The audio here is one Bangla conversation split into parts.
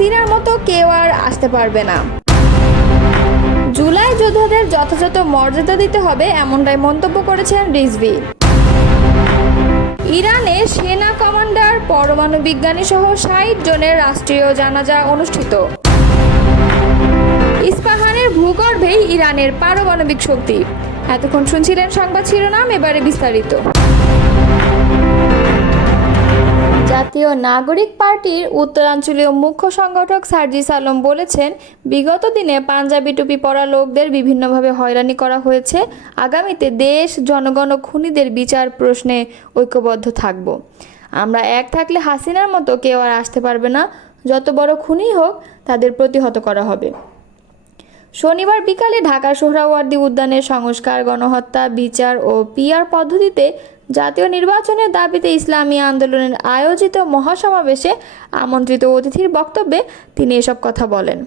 হাসিনার মতো কেউ আর আসতে পারবে না। জুলাই যোদ্ধাদের যথাযথ মর্যাদা দিতে হবে, এমনটাই মন্তব্য করেছেন রিজভী। ইরানে সেনা কমান্ডার, পরমাণু বিজ্ঞানী সহ 60 জনের রাষ্ট্রীয় জানাজা অনুষ্ঠিত। ইস্পাহানের ভূগর্ভেই ইরানের পারমাণবিক শক্তি। এতক্ষণ শুনছিলেন সংবাদ শিরোনাম, এবারে বিস্তারিত। জাতীয় নাগরিক পার্টির উত্তরাঞ্চলীয় মুখ্য সংগঠক সার্জিস আলম বলেছেন, বিগত দিনে পাঞ্জাবি টুপি পরা লোকদের বিভিন্নভাবে হয়রানি করা হয়েছে। আগামীতে দেশ, জনগণ ও খুনিদের বিচার প্রশ্নে ঐক্যবদ্ধ থাকব। আমরা এক থাকলে হাসিনার মতো কেউ আর আসতে পারবে না। যত বড় খুনি হোক, তাদের প্রতিহত করা হবে। শনিবার বিকালে ঢাকার সোহরাওয়ার্দী উদ্যানের সংস্কার, গণহত্যা, বিচার ও পিআর পদ্ধতিতে জাতীয় নির্বাচনের দাবিতে ইসলামী আন্দোলনের আয়োজিত মহাসমাবেশে আমন্ত্রিত অতিথির বক্তব্যে তিনি এসব কথা বলেন।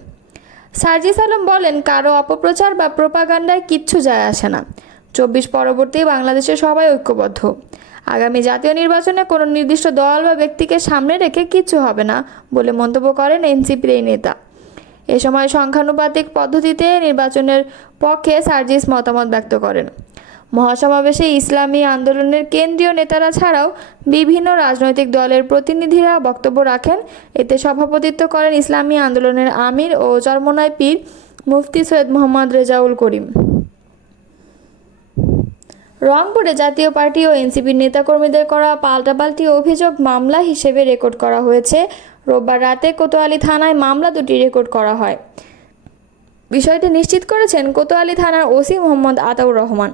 সার্জিস আলম বলেন, কারো অপপ্রচার বা প্রোপাগান্ডায় কিচ্ছু যায় আসে না। 24 পরবর্তী বাংলাদেশে সবাই ঐক্যবদ্ধ। আগামী জাতীয় নির্বাচনে কোনো নির্দিষ্ট দল বা ব্যক্তিকে সামনে রেখে কিচ্ছু হবে না বলে মন্তব্য করেন এনসিপির এই নেতা। এ সময় সংখ্যানুপাতিক পদ্ধতিতে নির্বাচনের পক্ষে সার্জিস মতামত ব্যক্ত করেন। মহাসমাবেশে ইসলামী আন্দোলনের কেন্দ্রীয় নেতারা ছাড়াও বিভিন্ন রাজনৈতিক দলের প্রতিনিধিরা বক্তব্য রাখেন। এতে সভাপতিত্ব করেন ইসলামী আন্দোলনের আমির ও চরমোনাই পীর মুফতি সৈয়দ মোহাম্মদ রেজাউল করিম। রংপুরে জাতীয় পার্টি ও এনসিপির নেতাকর্মীদের করা পাল্টাপাল্টি অভিযোগ মামলা হিসেবে রেকর্ড করা হয়েছে। রোববার রাতে কোতোয়ালি থানায় মামলা দুটি রেকর্ড করা হয়। বিষয়টি নিশ্চিত করেছেন কোতোয়ালি থানার ওসি মোহাম্মদ আতাউর রহমান।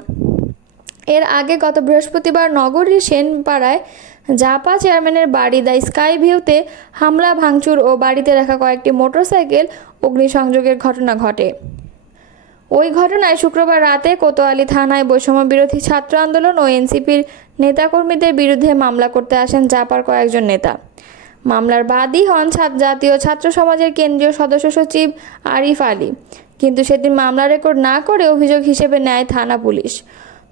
এর আগে গত বৃহস্পতিবার নগরীর সেনপাড়ায় জাপা চেয়ারম্যানের বাড়ি দ্য স্কাই ভিউতে হামলা, ভাঙচুর ও বাড়িতে রাখা কয়েকটি মোটরসাইকেল অগ্নিসংযোগের ঘটনা ঘটে। ওই ঘটনায় শুক্রবার রাতে কোতোয়ালি থানায় বৈষম্য বিরোধী ছাত্র আন্দোলন ও এনসিপির নেতাকর্মীদের বিরুদ্ধে মামলা করতে আসেন জাপার কয়েকজন নেতা। মামলার বাদী হন জাতীয় ছাত্র সমাজের কেন্দ্রীয় সদস্য সচিব আরিফ আলী, কিন্তু সেদিন মামলা রেকর্ড না করে অভিযোগ হিসেবে নেয় থানা পুলিশ।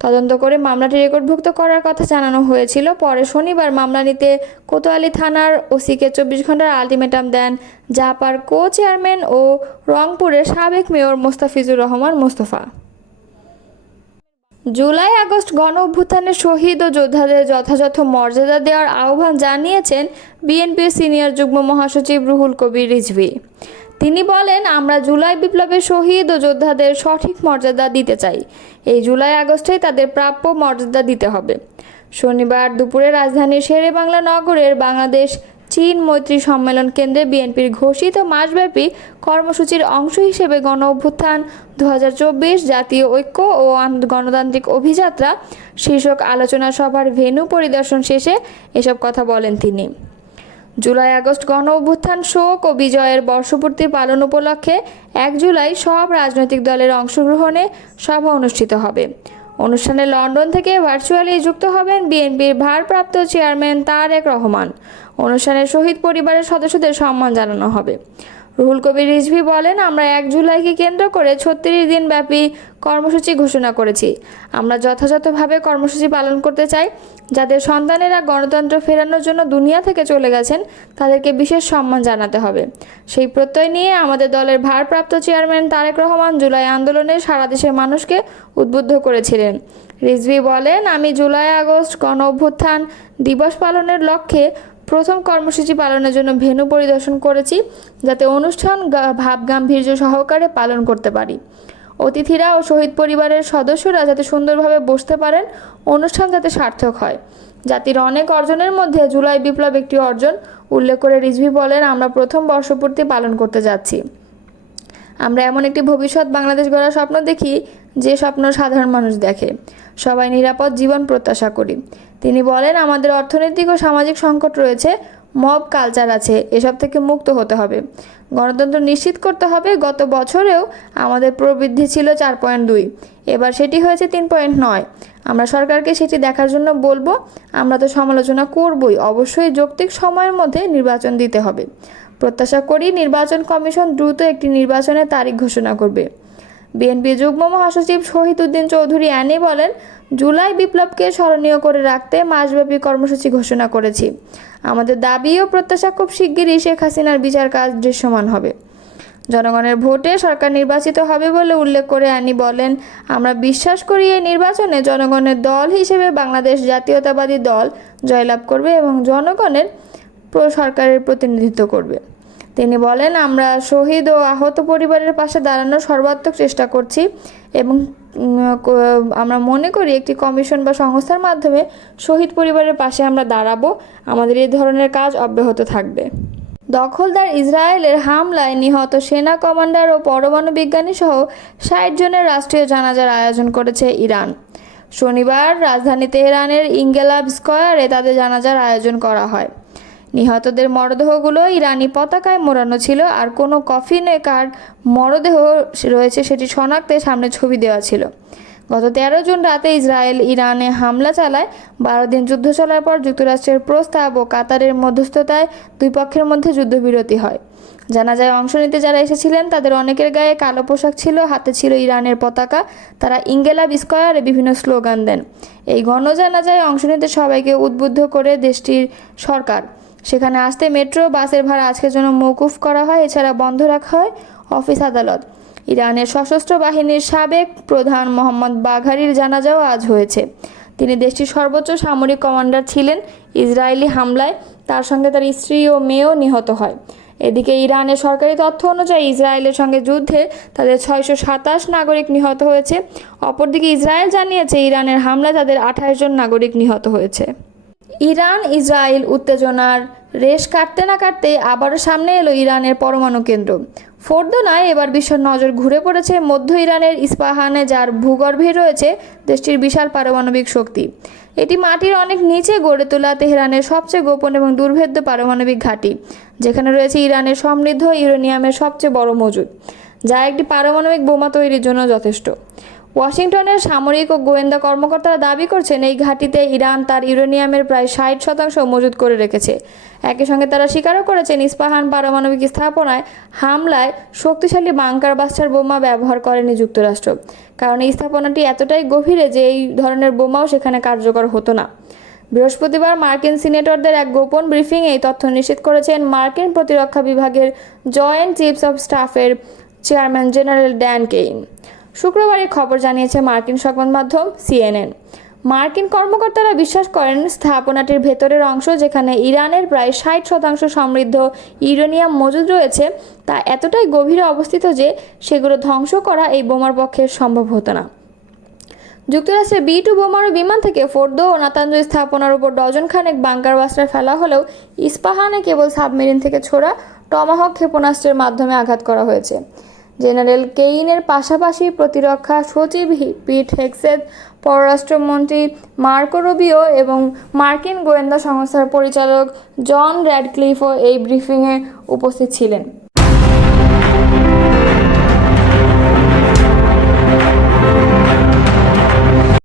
তদন্ত করে মামলাটি রেকর্ডভুক্ত করার কথা জানানো হয়েছিল। পরে শনিবার মামলা নিতে কোতোয়ালি থানার ওসিকে 24 ঘন্টার আলটিমেটাম দেন জাপার কো চেয়ারম্যান ও রংপুরের সাবেক mayor Mostafizur Rahman Mostafa. July August গণ অভ্যুত্থানের শহীদ ও যোদ্ধাদের যথাযথ মর্যাদা দেওয়ার আহ্বান জানিয়েছেন বিএনপির সিনিয়র যুগ্ম মহাসচিব রুহুল কবির রিজভী। তিনি বলেন, আমরা জুলাই বিপ্লবের শহীদ ও যোদ্ধাদের সঠিক মর্যাদা দিতে চাই। এই জুলাই আগস্টেই তাদের প্রাপ্য মর্যাদা দিতে হবে। শনিবার দুপুরে রাজধানীর শেরেবাংলা নগরের বাংলাদেশ চীন মৈত্রী সম্মেলন কেন্দ্রে বিএনপির ঘোষিত মাসব্যাপী কর্মসূচির অংশ হিসেবে গণ অভ্যুত্থান 2024 জাতীয় ঐক্য ও গণতান্ত্রিক অভিযাত্রা শীর্ষক আলোচনা সভার ভেন্যু পরিদর্শন শেষে এসব কথা বলেন তিনি। জুলাই আগস্ট গণ অভ্যুত্থান শোক ও বিজয়ের বর্ষপূর্তি পালন উপলক্ষে 1 জুলাই সব রাজনৈতিক দলের অংশগ্রহণে সভা অনুষ্ঠিত হবে। অনুষ্ঠানে লন্ডন থেকে ভার্চুয়ালি যুক্ত হবেন বিএনপির ভারপ্রাপ্ত চেয়ারম্যান তারেক রহমান। অনুষ্ঠানে শহীদ পরিবারের সদস্যদের সম্মান জানানো হবে। রুহুল কবির রিজভী বলেন, আমরা 1 জুলাইকে কেন্দ্র করে 36 দিন ব্যাপী কর্মসূচি ঘোষণা করেছি। আমরা যথাযথভাবে কর্মসূচি পালন করতে চাই। যাদের সন্তানেরা গণতন্ত্র ফেরানোর জন্য দুনিয়া থেকে চলে গেছেন, তাদেরকে বিশেষ সম্মান জানাতে হবে। সেই প্রত্যয় নিয়ে আমাদের দলের ভারপ্রাপ্ত চেয়ারম্যান তারেক রহমান জুলাই আন্দোলনে সারা দেশের মানুষকে উদ্বুদ্ধ করেছিলেন। রিজভী বলেন, আমি জুলাই আগস্ট গণ অভ্যুত্থান দিবস পালনের লক্ষ্যে প্রথম কর্মসূচি পালনের জন্য ভেন্যু পরিদর্শন করেছি, যাতে অনুষ্ঠান ভাবগাম্ভীর্য সহকারে পালন করতে পারি। অতিথিরা ও শহীদ পরিবারের সদস্যরা যাতে সুন্দরভাবে বসতে পারেন, অনুষ্ঠান যাতে সার্থক হয়। জাতির অনেক অর্জনের মধ্যে জুলাই বিপ্লব একটি অর্জন উল্লেখ করে রিজভী বলেন, আমরা প্রথম বর্ষপূর্তি পালন করতে যাচ্ছি। আমরা এমন একটি ভবিষ্যৎ বাংলাদেশ গড়ার স্বপ্ন দেখি, যে স্বপ্ন সাধারণ মানুষ দেখে। সবাই নিরাপদ জীবন প্রত্যাশা করি। তিনি বলেন, আমাদের অর্থনৈতিক ও সামাজিক সংকট রয়েছে, মব কালচার আছে, এসব থেকে মুক্ত হতে হবে। গণতন্ত্র নিশ্চিত করতে হবে। গত বছরেও আমাদের প্রবৃদ্ধি ছিল 4.2, এবার সেটি হয়েছে 3.9। আমরা সরকারকে সেটি দেখার জন্য বলবো। আমরা তো সমালোচনা করবই, অবশ্যই যৌক্তিক সময়ের মধ্যে নির্বাচন দিতে হবে। প্রত্যাশা করি নির্বাচন কমিশন দ্রুত একটি নির্বাচনের তারিখ ঘোষণা করবে। বিএনপি যুগ্ম মহাসচিব শহীদউদ্দিন চৌধুরী অ্যানি বলেন, জুলাই বিপ্লবকে স্মরণীয় করে রাখতে মাসব্যাপী কর্মসূচি ঘোষণা করেছি। আমাদের দাবি ও প্রত্যাশা খুব শিগগিরই শেখ হাসিনার বিচার কাজ দৃশ্যমান হবে। জনগণের ভোটে সরকার নির্বাচিত হবে বলে উল্লেখ করে অ্যানি বলেন, আমরা বিশ্বাস করি এই নির্বাচনে জনগণের দল হিসেবে বাংলাদেশ জাতীয়তাবাদী দল জয়লাভ করবে এবং জনগণের সরকারের প্রতিনিধিত্ব করবে। তিনি বলেন, আমরা শহীদ ও আহত পরিবারের পাশে দাঁড়ানোর সর্বাত্মক চেষ্টা করছি এবং আমরা মনে করি একটি কমিশন বা সংস্থার মাধ্যমে শহীদ পরিবারের পাশে আমরা দাঁড়াবো। আমাদের এই ধরনের কাজ অব্যাহত থাকবে। দখলদার ইসরায়েলের হামলায় নিহত সেনা কমান্ডার ও পরমাণু বিজ্ঞানী সহ 60 জনের রাষ্ট্রীয় জানাজার আয়োজন করেছে ইরান। শনিবার রাজধানী তেহরানের ইঙ্গেলাব স্কয়ারে তাদের জানাজার আয়োজন করা হয়। নিহতদের মরদেহগুলো ইরানি পতাকায় মোড়ানো ছিল, আর কোনো কফিনে কার মরদেহ রয়েছে সেটি শনাক্তে সামনে ছবি দেওয়া ছিল। গত 13 জুন রাতে ইসরায়েল ইরানে হামলা চালায়। 12 দিন যুদ্ধ চলার পর যুক্তরাষ্ট্রের প্রস্তাব ও কাতারের মধ্যস্থতায় দুই পক্ষের মধ্যে যুদ্ধবিরতি হয়। জানাজায় অংশ নিতে যারা এসেছিলেন তাদের অনেকের গায়ে কালো পোশাক ছিল, হাতে ছিল ইরানের পতাকা। তারা ইঙ্গেলাব স্কয়ারে বিভিন্ন স্লোগান দেন। এই গণজানাজায় অংশ নিতে সবাইকে উদ্বুদ্ধ করে দেশটির সরকার। সেখানে আসতে মেট্রো বাসের ভাড়া আজকের জন্য মওকুফ করা হয়। এছাড়া বন্ধ রাখা হয় অফিস আদালত। ইরানের সশস্ত্র বাহিনীর সাবেক প্রধান মোহাম্মদ বাঘারির জানাজাও আজ হয়েছে। তিনি দেশটির সর্বোচ্চ সামরিক কমান্ডার ছিলেন। ইসরায়েলি হামলায় তার সঙ্গে তার স্ত্রী ও মেয়েও নিহত হয়। এদিকে ইরানের সরকারি তথ্য অনুযায়ী ইসরায়েলের সঙ্গে যুদ্ধে তাদের 627 নাগরিক নিহত হয়েছে। অপরদিকে ইসরায়েল জানিয়েছে ইরানের হামলায় তাদের 28 জন নাগরিক নিহত হয়েছে। ইরান ইসরায়েল উত্তেজনার রেশ কাটতে না কাটতেই আবারও সামনে এলো ইরানের পরমাণু কেন্দ্র। ফোর্দো নয়, এবার বিশ্বের নজর ঘুরে পড়েছে মধ্য ইরানের ইস্পাহানে, যার ভূগর্ভে রয়েছে দেশটির বিশাল পারমাণবিক শক্তি। এটি মাটির অনেক নিচে গড়ে তোলা তেহরানের সবচেয়ে গোপন এবং দুর্ভেদ্য পারমাণবিক ঘাঁটি, যেখানে রয়েছে ইরানের সমৃদ্ধ ইউরেনিয়ামের সবচেয়ে বড় মজুদ, যা একটি পারমাণবিক বোমা তৈরির জন্য যথেষ্ট। ওয়াশিংটনের সামরিক ও গোয়েন্দা কর্মকর্তারা দাবি করছেন এই ঘাঁটিতে ইরান তার ইউরেনিয়ামের প্রায় 60% মজুত করে রেখেছে। একই সঙ্গে তারা স্বীকারও করেছেন ইস্পাহান পারমাণবিক স্থাপনায় হামলায় শক্তিশালী বাংকার বাস্টার বোমা ব্যবহার করেনি যুক্তরাষ্ট্র, কারণ এই স্থাপনাটি এতটাই গভীরে যে এই ধরনের বোমাও সেখানে কার্যকর হতো না। বৃহস্পতিবার মার্কিন সিনেটরদের এক গোপন ব্রিফিং এই তথ্য নিশ্চিত করেছেন মার্কিন প্রতিরক্ষা বিভাগের জয়েন্ট চিফস অব স্টাফের চেয়ারম্যান জেনারেল ড্যান কেইন। শুক্রবার এই খবর জানিয়েছে মার্কিন সংবাদ মাধ্যম CNN। মার্কিন কর্মকর্তারা বিশ্বাস করেন স্থাপনাটির ভেতরের অংশ, যেখানে ইরানের প্রায় 60% সমৃদ্ধ ইউরেনিয়াম মজুদ রয়েছে, তা এতটাই গভীরে অবস্থিত যে সেগুলো ধ্বংস করা এই বোমার পক্ষে সম্ভব হতো না। যুক্তরাষ্ট্রের B-2 বোমারু বিমান থেকে ফোর্দো ও নাতাঞ্জ স্থাপনার উপর ডজন খানেক বাংকার বাস্টার ফেলা হলেও ইস্পাহানে কেবল সাবমেরিন থেকে ছোড়া টমাহক ক্ষেপণাস্ত্রের মাধ্যমে আঘাত করা হয়েছে। জেনারেল কেইনের পাশাপাশি প্রতিরক্ষা সচিব পিট হেগসেথ, পররাষ্ট্রমন্ত্রী মার্কো রুবিও এবং মার্কিন গোয়েন্দা সংস্থার পরিচালক জন র্যাডক্লিফও এই ব্রিফিংয়ে উপস্থিত ছিলেন।